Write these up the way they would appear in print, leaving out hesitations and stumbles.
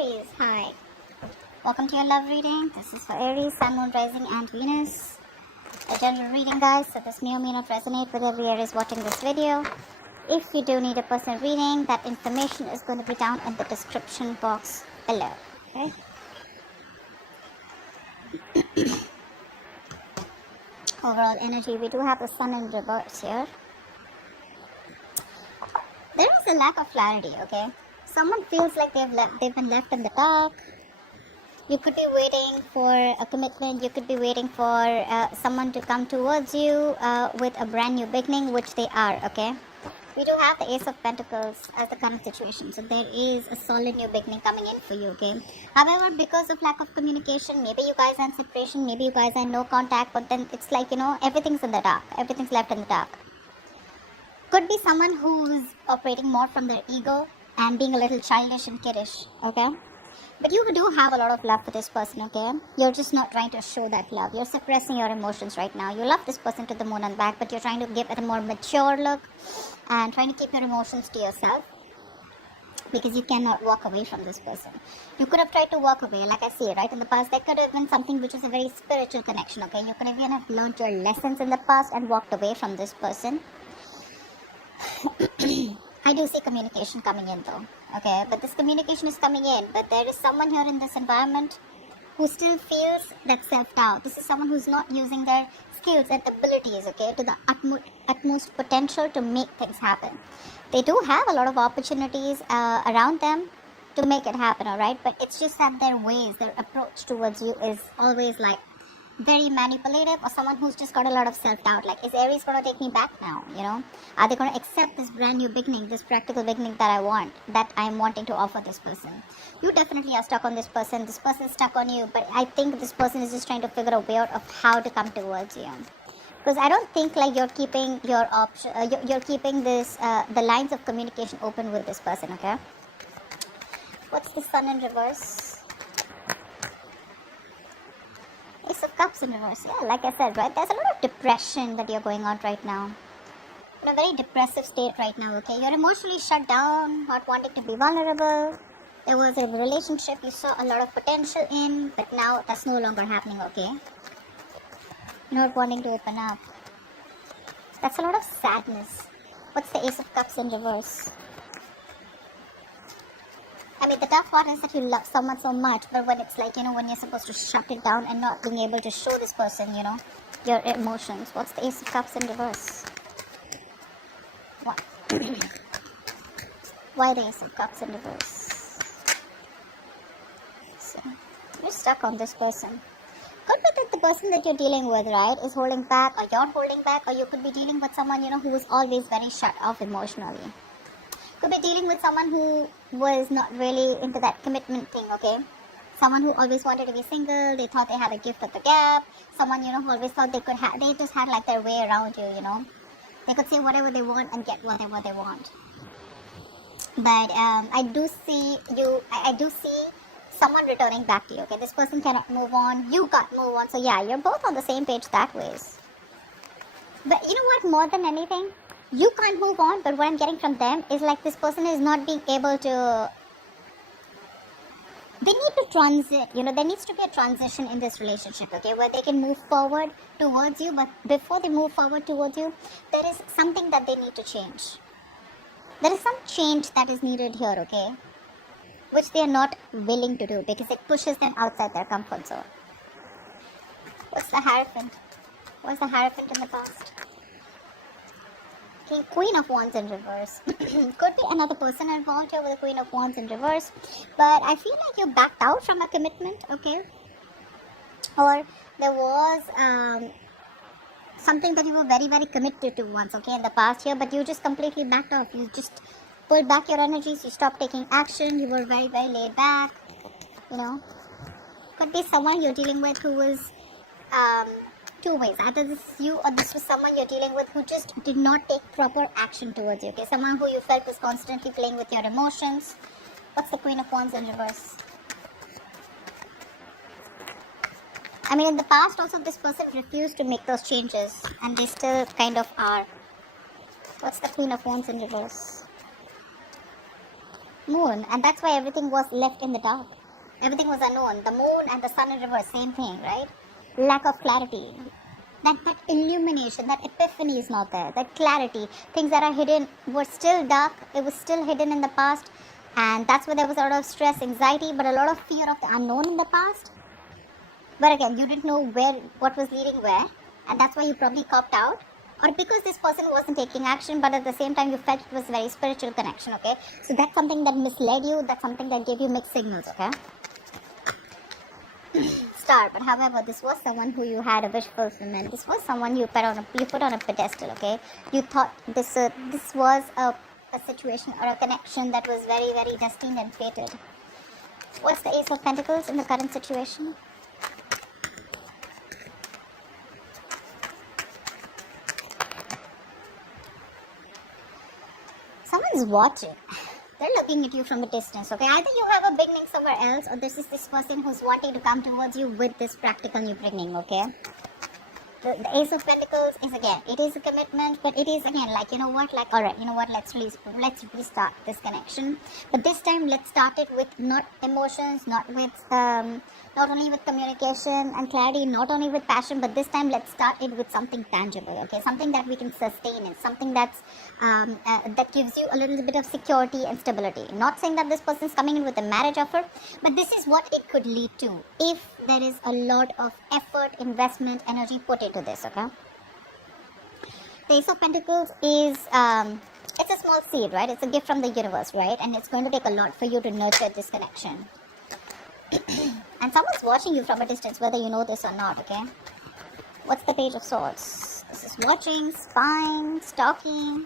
Aries, hi. Welcome to your love reading. This is for Aries, Sun, Moon, Rising, and Venus. A general reading, guys, so this may or may not resonate with every Aries watching this video. If you do need a personal reading, that information is going to be down in the description box below. Okay? Overall energy, we do have the Sun in reverse here. There is a lack of clarity, okay? Someone feels like they've been left in the dark. You could be waiting for a commitment. You could be waiting for someone to come towards you with a brand new beginning, which they are, okay? We do have the Ace of Pentacles as the current situation. So there is a solid new beginning coming in for you, okay? However, because of lack of communication, maybe you guys are in separation, maybe you guys are in no contact, but then it's like, everything's in the dark. Everything's left in the dark. Could be someone who's operating more from their ego and being a little childish and kiddish, okay? But you do have a lot of love for this person, okay? You're just not trying to show that love. You're suppressing your emotions right now. You love this person to the moon and back, but you're trying to give it a more mature look and trying to keep your emotions to yourself because you cannot walk away from this person. You could have tried to walk away, like I see, right? In the past, there could have been something which is a very spiritual connection, okay? You could have even have learned your lessons in the past and walked away from this person. I do see communication coming in though, okay, but this communication is coming in, but there is someone here in this environment who still feels that self-doubt. This is someone who's not using their skills and abilities, okay, to the utmost potential to make things happen. They do have a lot of opportunities around them to make it happen, alright, but it's just that their ways, their approach towards you is always like very manipulative, or someone who's just got a lot of self-doubt, like, is Aries going to take me back now, are they going to accept this brand new beginning, this practical beginning that I'm wanting to offer this person. You definitely are stuck on this person is stuck on you, but I think this person is just trying to figure a way out of how to come towards you, because I don't think like you're keeping your option, you're keeping this the lines of communication open with this person, okay? What's the Sun in reverse? Ace of Cups in reverse. Yeah, like I said, right? There's a lot of depression that you're going on right now. In a very depressive state right now, okay? You're emotionally shut down, not wanting to be vulnerable. There was a relationship you saw a lot of potential in, but now that's no longer happening, okay? Not wanting to open up. That's a lot of sadness. What's the Ace of Cups in reverse? I mean, the tough part is that you love someone so much, but when it's like, when you're supposed to shut it down and not being able to show this person, your emotions. What's the Ace of Cups in reverse? What? Why the Ace of Cups in reverse? So, you're stuck on this person. Could be that the person that you're dealing with, right, is holding back, or you're holding back, or you could be dealing with someone, who is always very shut off emotionally. Could be dealing with someone who was not really into that commitment thing, okay? Someone who always wanted to be single, they thought they had a gift of the gap. Someone, who always thought they just had like their way around you, They could say whatever they want and get whatever they want. But I do see someone returning back to you, okay? This person cannot move on, you can't move on. So yeah, you're both on the same page that ways. But you know what, more than anything, you can't move on, but what I'm getting from them is like this person is not being able to, they need to transit, there needs to be a transition in this relationship, okay, where they can move forward towards you, but before they move forward towards you, there is something that they need to change. There is some change that is needed here, okay, which they are not willing to do because it pushes them outside their comfort zone. What's the Hierophant? What's the Hierophant in the past? Okay, Queen of Wands in reverse. Could be another person involved here with the Queen of Wands in reverse. But I feel like you backed out from a commitment, okay? Or there was something that you were very, very committed to once, okay, in the past here. But you just completely backed off. You just pulled back your energies. You stopped taking action. You were very, very laid back, Could be someone you're dealing with who was two ways. Either this is you or this was someone you're dealing with who just did not take proper action towards you, okay? Someone who you felt was constantly playing with your emotions. What's the Queen of Wands in reverse? I mean, in the past also this person refused to make those changes and they still kind of are. What's the Queen of Wands in reverse? moon, and that's why everything was left in the dark. Everything was unknown. The moon and the sun in reverse, same thing, right? Lack of clarity. That illumination, that epiphany is not there. That clarity, things that are hidden were still dark. It was still hidden in the past, and that's why there was a lot of stress, anxiety, but a lot of fear of the unknown in the past. But again, you didn't know what was leading where, and that's why you probably copped out. Or because this person wasn't taking action, but at the same time you felt it was a very spiritual connection, okay? So that's something that misled you, that's something that gave you mixed signals, okay? Star, but however, this was someone who you had a wish fulfillment. This was someone you put on a pedestal, okay? You thought this was a situation or a connection that was very, very destined and fated. What's the Ace of Pentacles in the current situation? Someone's watching. They're looking at you from a distance, okay? Either you have a beginning somewhere else, or this is this person who's wanting to come towards you with this practical new beginning, okay? The Ace of Pentacles is, again, it is a commitment, but it is, again, like, you know what, like, alright, you know what, let's restart this connection. But this time, let's start it with not emotions, not only with communication and clarity, not only with passion, but this time, let's start it with something tangible, okay? Something that we can sustain it, something that's, that gives you a little bit of security and stability. Not saying that this person's coming in with a marriage offer, but this is what it could lead to if there is a lot of effort, investment, energy put into this, okay? The Ace of Pentacles is, it's a small seed, right? It's a gift from the universe, right? And it's going to take a lot for you to nurture this connection. And someone's watching you from a distance, whether you know this or not, okay? What's the Page of Swords? This is watching, spying, stalking.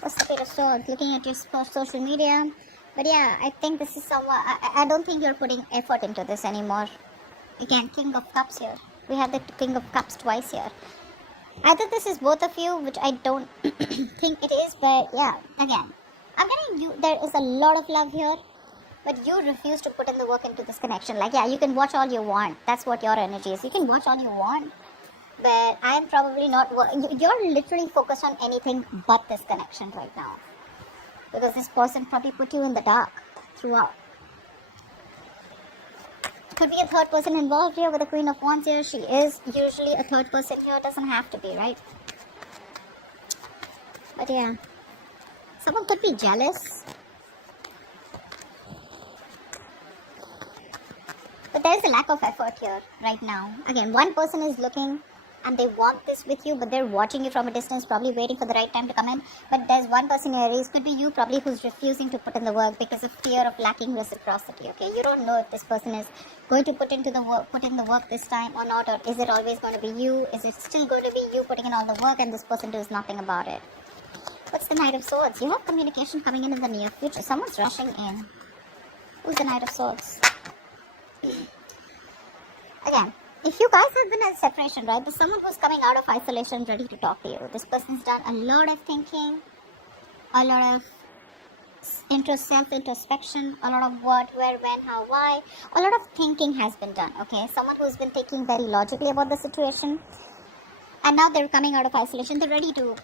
What's the Page of Swords? Looking at your social media. But yeah, I think this is someone, I don't think you're putting effort into this anymore. Again, King of Cups here. We have the King of Cups twice here. Either this is both of you, which I don't think it is, but yeah, again, I'm getting you, there is a lot of love here, but you refuse to put in the work into this connection. Like, yeah, you can watch all you want. That's what your energy is. You can watch all you want, but I'm probably not, you're literally focused on anything but this connection right now. Because this person probably put you in the dark throughout. Could be a third person involved here with the Queen of Wands here. She is usually a third person here. Doesn't have to be, right? But yeah. Someone could be jealous. But there's a lack of effort here right now. Again, one person is looking and they want this with you, but they're watching you from a distance, probably waiting for the right time to come in. But there's one person in Aries, could be you probably, who's refusing to put in the work because of fear of lacking reciprocity, okay? You don't know if this person is going to put in the work this time or not, or is it always going to be you? Is it still going to be you putting in all the work and this person does nothing about it? What's the Knight of Swords? You have communication coming in the near future. Someone's rushing in. Who's the Knight of Swords? Again, if you guys have been in separation, right, there's someone who's coming out of isolation ready to talk to you. This person's done a lot of thinking, a lot of self-introspection, a lot of what, where, when, how, why. A lot of thinking has been done, okay? Someone who's been thinking very logically about the situation. And now they're coming out of isolation. They're ready to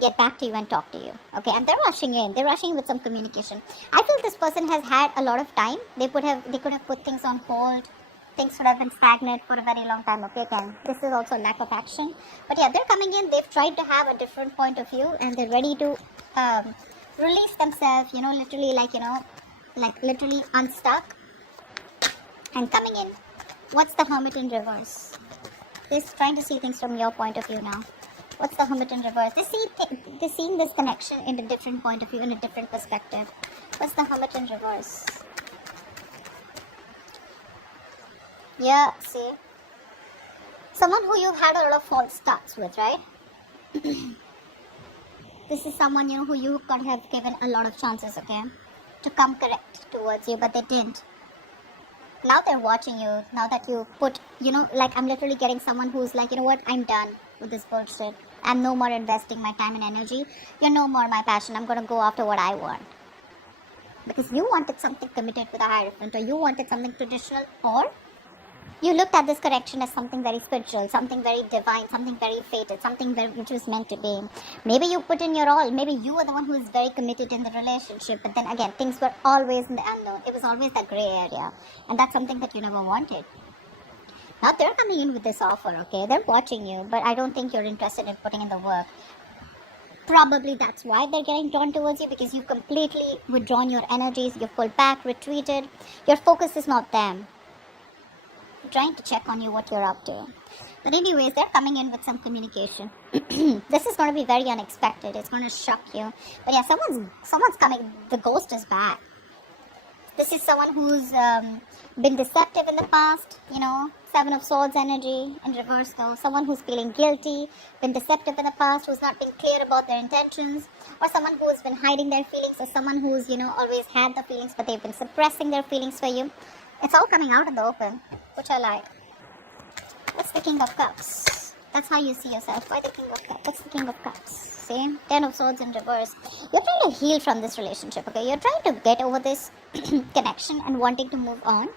get back to you and talk to you, okay? And they're rushing in. They're rushing with some communication. I feel this person has had a lot of time. They could have put things on hold. Things would have been stagnant for a very long time, okay? Again, this is also lack of action. But yeah, they're coming in. They've tried to have a different point of view and they're ready to release themselves, you know, literally literally unstuck and coming in. What's the Hermit in reverse? They're trying to see things from your point of view now. What's the Hermit in reverse? They're seeing this connection in a different point of view, in a different perspective. What's the Hermit in reverse? Yeah, see? Someone who you've had a lot of false starts with, right? This is someone, you know, who you could have given a lot of chances, okay? To come correct towards you, but they didn't. Now they're watching you, now that you put, you know, like I'm literally getting someone who's like, you know what, I'm done with this bullshit. I'm no more investing my time and energy. You're no more my passion. I'm going to go after what I want. Because you wanted something committed with a Hierophant, or you wanted something traditional, or You looked at this connection as something very spiritual, something very divine, something very fated, something very, which was meant to be. Maybe you put in your all. Maybe you were the one who was very committed in the relationship. But then again, things were always in the unknown. It was always that gray area. And that's something that you never wanted. Now they're coming in with this offer, okay? They're watching you, but I don't think you're interested in putting in the work. Probably that's why they're getting drawn towards you, because you've completely withdrawn your energies, you've pulled back, retreated. Your focus is not them. They're trying to check on you, what you're up to. But anyways, they're coming in with some communication. This is going to be very unexpected. It's going to shock you. But yeah, someone's coming. The ghost is back. This is someone who's been deceptive in the past, you know, Seven of Swords energy in reverse though. Someone who's feeling guilty, been deceptive in the past, who's not been clear about their intentions, or someone who's been hiding their feelings, or someone who's, you know, always had the feelings but they've been suppressing their feelings for you. It's all coming out in the open, which I like. That's the King of Cups. That's how you see yourself. Why the King of Cups? That's the King of Cups. See? Ten of Swords in reverse. You're trying to heal from this relationship, okay? You're trying to get over this connection and wanting to move on.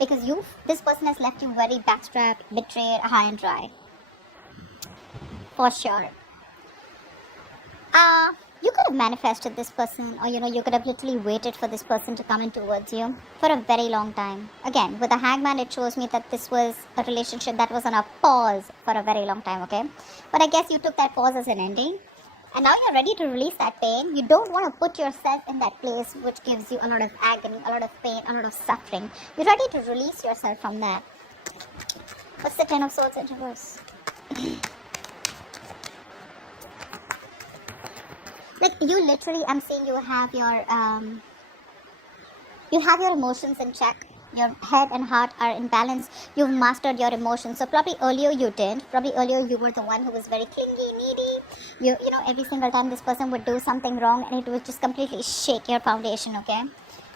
Because this person has left you very backstrapped, betrayed, high and dry. For sure. You could have manifested this person, or you know, you could have literally waited for this person to come in towards you for a very long time. Again, with the Hangman, it shows me that this was a relationship that was on a pause for a very long time, okay? But I guess you took that pause as an ending. And now you're ready to release that pain. You don't want to put yourself in that place which gives you a lot of agony, a lot of pain, a lot of suffering. You're ready to release yourself from that. What's the Ten of Swords in reverse? Like, you literally, I'm saying you have your emotions in check. Your head and heart are in balance. You've mastered your emotions. So probably earlier you didn't. Probably earlier you were the one who was very clingy, needy. You know, every single time this person would do something wrong and it would just completely shake your foundation, okay?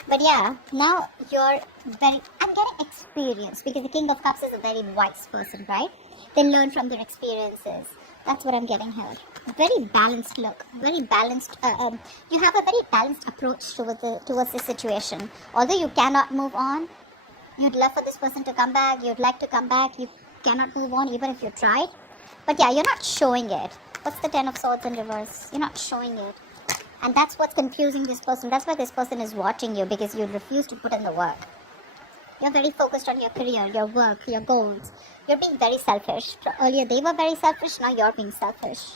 But yeah, now I'm getting experience, because the King of Cups is a very wise person, right? They learn from their experiences. That's what I'm getting here. Very balanced look. Very balanced. You have a very balanced approach towards this situation. Although you cannot move on, you'd love for this person to come back. You'd like to come back. You cannot move on even if you tried. But yeah, you're not showing it. What's the Ten of Swords in reverse? You're not showing it. And that's what's confusing this person. That's why this person is watching you, because you refuse to put in the work. You're very focused on your career, your work, your goals. You're being very selfish. Earlier they were very selfish, now you're being selfish.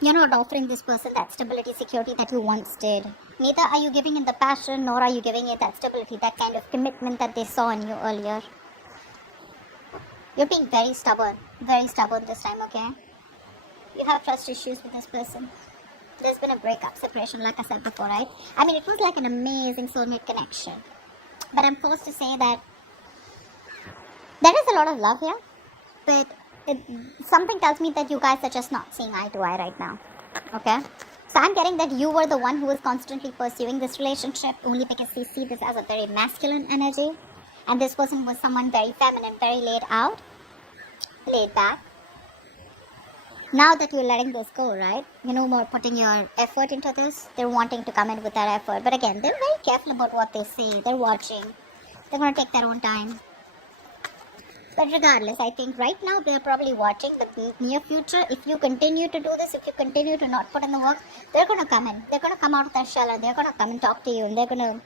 You're not offering this person that stability, security that you once did. Neither are you giving it the passion, nor are you giving it that stability, that kind of commitment that they saw in you earlier. You're being very stubborn this time, okay? You have trust issues with this person. There's been a breakup, separation, like I said before, right? I mean, it was like an amazing soulmate connection. But I'm forced to say that there is a lot of love here, but something tells me that you guys are just not seeing eye to eye right now, okay? So I'm getting that you were the one who was constantly pursuing this relationship only because they see this as a very masculine energy, and this person was someone very feminine, very laid back. Now that you're letting this go, right? You're no more putting your effort into this. They're wanting to come in with that effort. But again, they're very careful about what they say. They're watching. They're going to take their own time. But regardless, I think right now they're probably watching. The near future, if you continue to do this, if you continue to not put in the work, they're going to come in. They're going to come out of their shell and they're going to come and talk to you. And they're going to,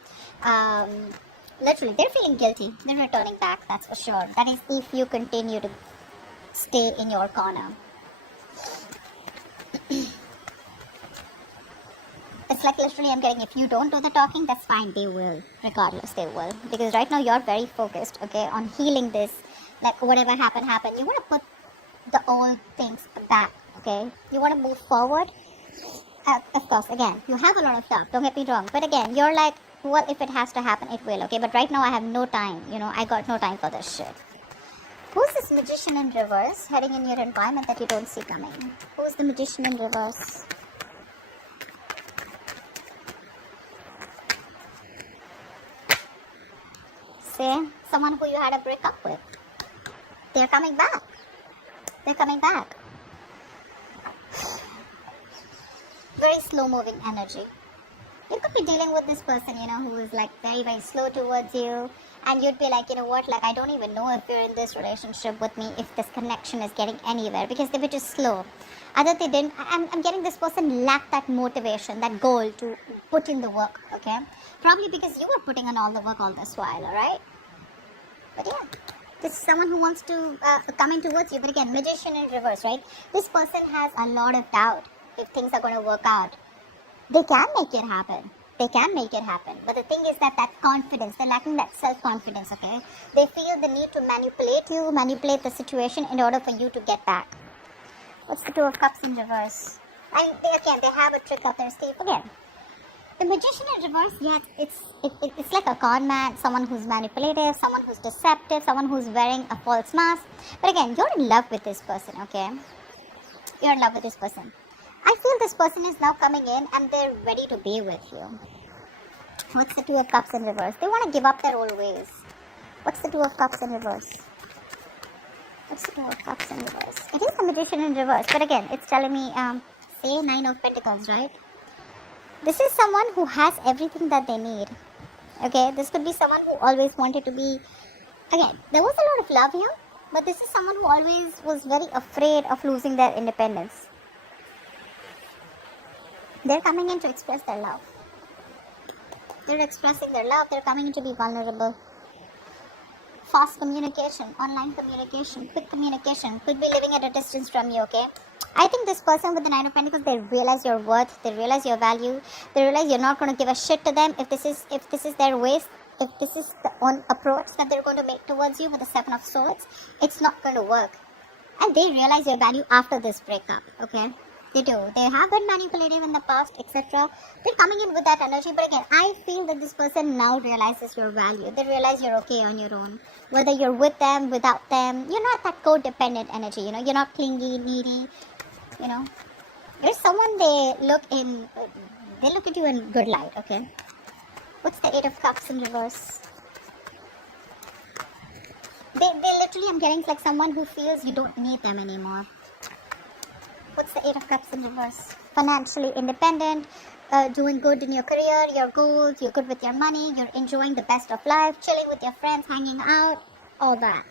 literally, they're feeling guilty. They're returning back, that's for sure. That is if you continue to stay in your corner. It's like literally I'm getting, if you don't do the talking, that's fine, they will. Regardless, they will. Because right now you're very focused, okay, on healing this. Like whatever happened. You want to put the old things back, okay? You want to move forward. Of course, again, you have a lot of love, don't get me wrong. But again, you're like, well, if it has to happen, it will, okay? But right now I have no time, you know, I got no time for this shit. Who's this Magician in reverse heading in your environment that you don't see coming? Who's the Magician in reverse? Say, someone who you had a breakup with. They're coming back. They're coming back. Very slow moving energy. You could be dealing with this person, who is like very, very slow towards you. And you'd be like, you know what, like I don't even know if you're in this relationship with me, if this connection is getting anywhere, because they were just slow. Either they didn't, I'm getting this person lacked that motivation, that goal to put in the work, okay? Probably because you were putting in all the work all this while, alright? But yeah, this is someone who wants to come in towards you. But again, magician in reverse, right? This person has a lot of doubt if things are going to work out. They can make it happen. They can make it happen. But the thing is that confidence, they're lacking that self-confidence, okay? They feel the need to manipulate you, manipulate the situation in order for you to get back. What's the Two of Cups in reverse? I mean, they have a trick up their sleeve. Again, the magician in reverse, yes, it's like a con man, someone who's manipulative, someone who's deceptive, someone who's wearing a false mask. But again, you're in love with this person, okay? You're in love with this person. I feel this person is now coming in and they're ready to be with you. What's the Two of Cups in reverse? They want to give up their old ways. What's the Two of Cups in reverse? What's the Two of Cups in reverse? It is the magician in reverse, but again, it's telling me, say Nine of Pentacles, right? This is someone who has everything that they need. Okay, this could be someone who always wanted to be, again, there was a lot of love here, but this is someone who always was very afraid of losing their independence. They're coming in to express their love. They're expressing their love. They're coming in to be vulnerable. Fast communication, online communication, quick communication. Could be living at a distance from you, okay? I think this person with the Nine of Pentacles, they realize your worth. They realize your value. They realize you're not going to give a shit to them if this is their ways. If this is the approach that they're going to make towards you with the Seven of Swords, it's not going to work. And they realize your value after this breakup, okay? They do. They have been manipulative in the past, etc. They're coming in with that energy. But again, I feel that this person now realizes your value. They realize you're okay on your own. Whether you're with them, without them, you're not that codependent energy, You're not clingy, needy, You're someone they look at you in good light, okay? What's the Eight of Cups in reverse? They literally, I'm getting like someone who feels you don't need them anymore. What's the Eight of Cups in reverse? Financially independent, doing good in your career, your goals, you're good with your money, you're enjoying the best of life, chilling with your friends, hanging out, all that.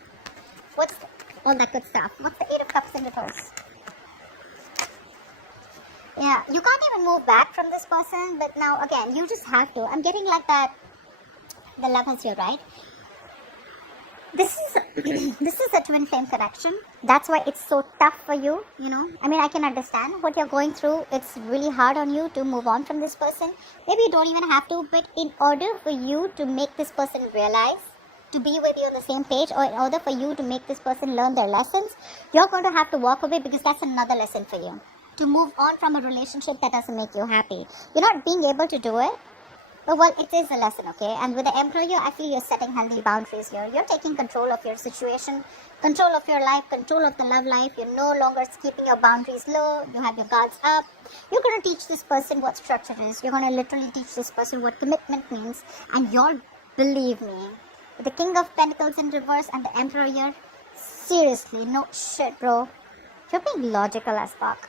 All that good stuff. What's the Eight of Cups in reverse? Yeah, you can't even move back from this person, but now again, you just have to. I'm getting like that, the levels here, right? This is a twin flame connection. That's why it's so tough for you, I mean, I can understand what you're going through. It's really hard on you to move on from this person. Maybe you don't even have to, but in order for you to make this person realize, to be with you on the same page, or in order for you to make this person learn their lessons, you're going to have to walk away, because that's another lesson for you. To move on from a relationship that doesn't make you happy. You're not being able to do it. But well, it is a lesson, okay? And with the Emperor here, I feel you're setting healthy boundaries here. You're taking control of your situation, control of your life, control of the love life. You're no longer keeping your boundaries low. You have your guards up. You're going to teach this person what structure is. You're going to literally teach this person what commitment means. And you'll believe me, with the King of Pentacles in reverse and the Emperor here, seriously, no shit, bro. You're being logical as fuck.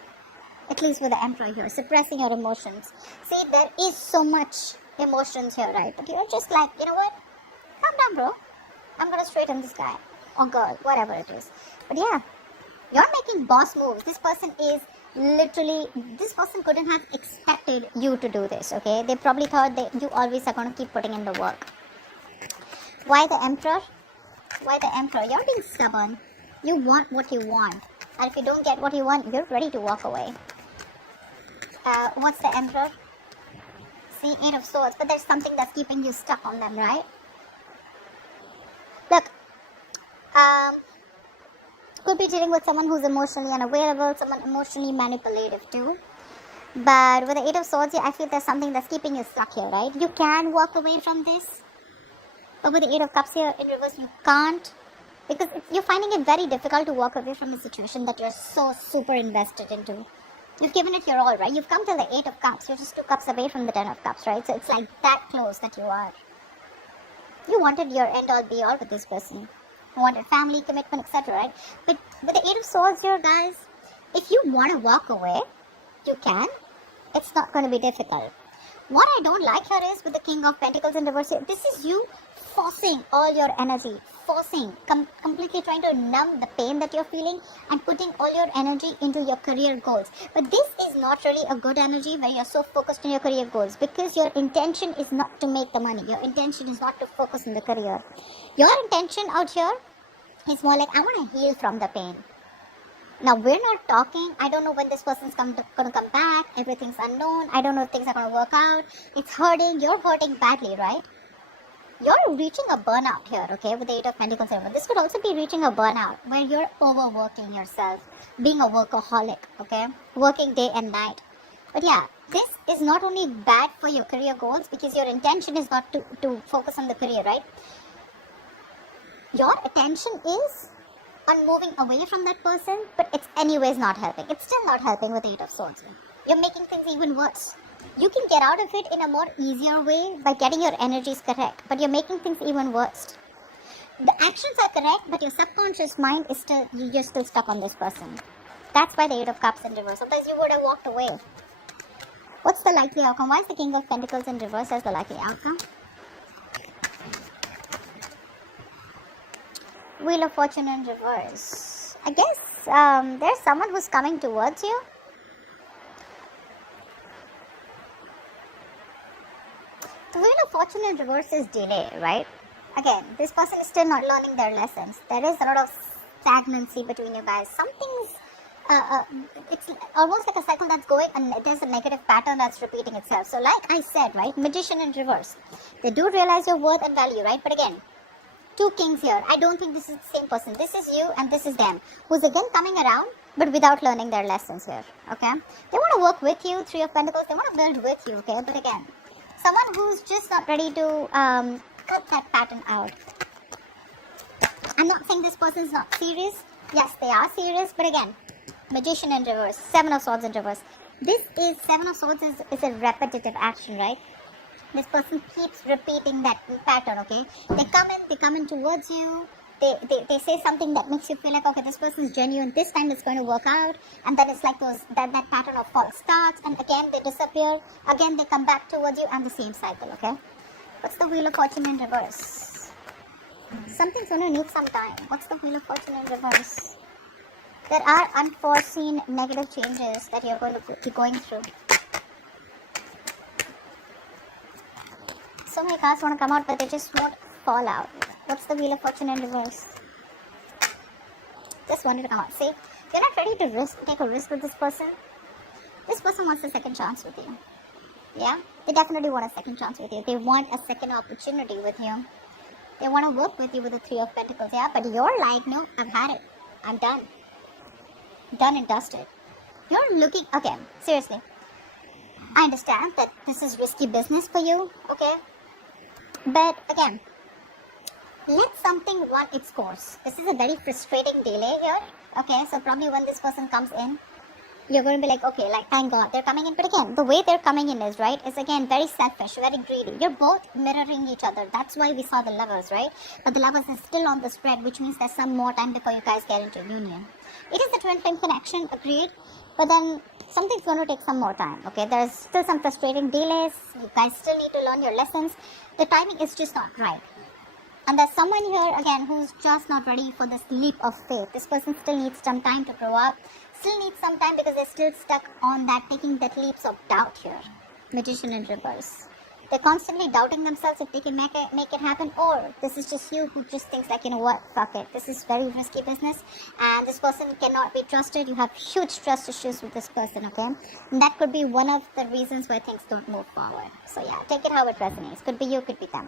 At least with the Emperor here, suppressing your emotions. See, there is so much emotions here, right? But you're just like, you know what? Calm down, bro. I'm gonna straighten this guy or girl, whatever it is. But yeah, you're making boss moves. This person couldn't have expected you to do this, okay? They probably thought that you always are gonna keep putting in the work. Why the Emperor? Why the Emperor? You're being stubborn. You want what you want. And if you don't get what you want, you're ready to walk away. What's the Emperor? See, Eight of Swords, but there's something that's keeping you stuck on them, right? Look, could be dealing with someone who's emotionally unavailable, someone emotionally manipulative too. But with the Eight of Swords, I feel there's something that's keeping you stuck here, right? You can walk away from this, but with the Eight of Cups here in reverse, you can't. Because you're finding it very difficult to walk away from a situation that you're so super invested into. You've given it your all, right? You've come to the Eight of Cups. You're just 2 cups away from the 10 of Cups, right? So it's like that close that you are. You wanted your end all be all with this person. You wanted family, commitment, etc., right? But with the Eight of Swords here, guys, if you want to walk away, you can. It's not going to be difficult. What I don't like here is with the King of Pentacles in reverse here, this is you forcing all your energy, completely trying to numb the pain that you're feeling and putting all your energy into your career goals. But this is not really a good energy where you're so focused on your career goals, because your intention is not to make the money. Your intention is not to focus on the career. Your intention out here is more like, I want to heal from the pain. Now, we're not talking, I don't know when this person's going to come back, everything's unknown, I don't know if things are going to work out, it's hurting, you're hurting badly, right? You're reaching a burnout here, okay, with the Eight of Pentacles here. This could also be reaching a burnout where you're overworking yourself, being a workaholic, okay, working day and night. But yeah, this is not only bad for your career goals, because your intention is not to focus on the career, right? Your attention is on moving away from that person, but it's anyways not helping. It's still not helping with the Eight of Swords. You're making things even worse. You can get out of it in a more easier way by getting your energies correct, but you're making things even worse. The actions are correct, but your subconscious mind is still, you're still stuck on this person. That's why the Eight of Cups in reverse. Sometimes you would have walked away. What's the likely outcome? Why is the King of Pentacles in reverse as the likely outcome? Wheel of Fortune in reverse. I guess there's someone who's coming towards you. The Wheel of Fortune in reverse is delay, right? Again, this person is still not learning their lessons. There is a lot of stagnancy between you guys. Something's, it's almost like a cycle that's going, and there's a negative pattern that's repeating itself. So like I said, right, Magician in reverse. They do realize your worth and value, right? But again, two kings here. I don't think this is the same person. This is you and this is them, who's again coming around, but without learning their lessons here, okay? They want to work with you, Three of Pentacles. They want to build with you, okay? But again, someone who's just not ready to cut that pattern out. I'm not saying this person is not serious. Yes, they are serious, but again, Magician in reverse, Seven of Swords in reverse. This is, Seven of Swords is a repetitive action, right? This person keeps repeating that pattern, okay? They come in towards you. They say something that makes you feel like, okay, this person is genuine. This time it's going to work out. And then it's like that pattern of false starts. And again, they disappear. Again, they come back towards you, and the same cycle, okay? What's the Wheel of Fortune in reverse? Something's going to need some time. What's the Wheel of Fortune in reverse? There are unforeseen negative changes that you're going to be going through. So many cards want to come out, but they just won't fall out. What's the Wheel of Fortune in reverse? Just wanted to come out. See, you're not ready to take a risk with this person. This person wants a second chance with you. Yeah? They definitely want a second chance with you. They want a second opportunity with you. They want to work with you with the Three of Pentacles. Yeah? But you're like, no, I've had it. I'm done. Done and dusted. You're looking... Okay, seriously. I understand that this is risky business for you. Okay? But again, let something run its course. This is a very frustrating delay here. Okay, so probably when this person comes in, you're going to be like, okay, like, thank God they're coming in. But again, the way they're coming in is, right, is again very selfish, very greedy. You're both mirroring each other. That's why we saw the Lovers, right? But the Lovers is still on the spread, which means there's some more time before you guys get into union. It is a twin flame connection, agreed. But then something's going to take some more time, okay? There's still some frustrating delays. You guys still need to learn your lessons. The timing is just not right. And there's someone here, again, who's just not ready for this leap of faith. This person still needs some time to grow up. Still needs some time because they're still stuck on that, taking that leaps of doubt here. Magician in reverse. They're constantly doubting themselves if they can make it happen, or this is just you who just thinks like, you know what, fuck it. This is very risky business and this person cannot be trusted. You have huge trust issues with this person, okay? And that could be one of the reasons why things don't move forward. So yeah, take it how it resonates. Could be you, could be them.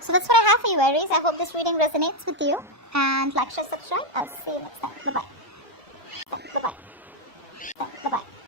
So that's what I have for you, Aries. I hope this reading resonates with you. And like, share, subscribe. I'll see you next time. Bye-bye.